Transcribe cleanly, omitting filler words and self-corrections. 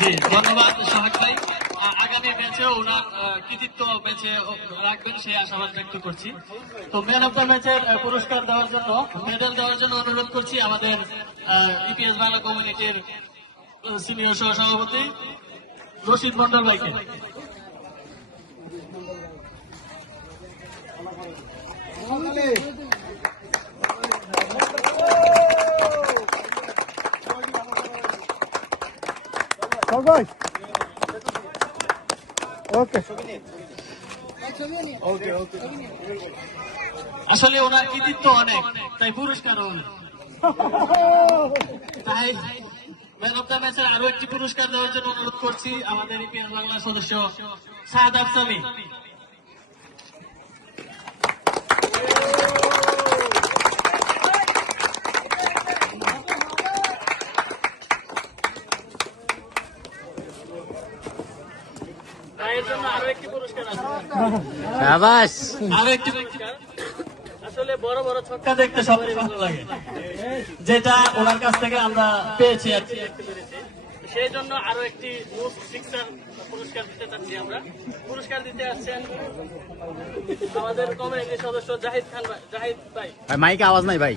জি ধন্যবাদ সোহাগ ভাই। আগামী ম্যাচেও ওনার কৃতিত্ব ম্যাচে রাখবেন সেই আশাবাদ ব্যক্ত করছি। তো ম্যান অফ দ্য ম্যাচের পুরস্কার দেওয়ার জন্য, মেডেল দেওয়ার জন্য অনুরোধ করছি আমাদের ইপিএস বাংলা কমিউনিটির সিনিয়র সহ সভাপতি রশিদ মন্ডল ভাইকে। আসলে ওনার কৃতিত্ব অনেক, তাই পুরস্কার অনেক। তাই ম্যান অফ দ্য ম্যাচের আরো একটি পুরস্কার দেওয়ার জন্য অনুরোধ করছি আমাদের ইপিএস বাংলা সদস্য সাদ আফসামি। এর জন্য আরো একটি পুরস্কার আছে, আরো একটি পুরস্কার। আসলে বড় বড় ছক্কা দেখতে সবারই ভালো লাগে, যেটা ওনার কাছ থেকে আমরা পেয়েছি আর কি দেখতে পেরেছি। সেই জন্য আরো একটি মোস্ট সিক্সার পুরস্কার দিতে চাচ্ছি আমরা। পুরস্কার দিতে আসছেন আমাদের কমিউনিটির সদস্য জাহিদ ভাই। মাইকে আওয়াজ নাই ভাই।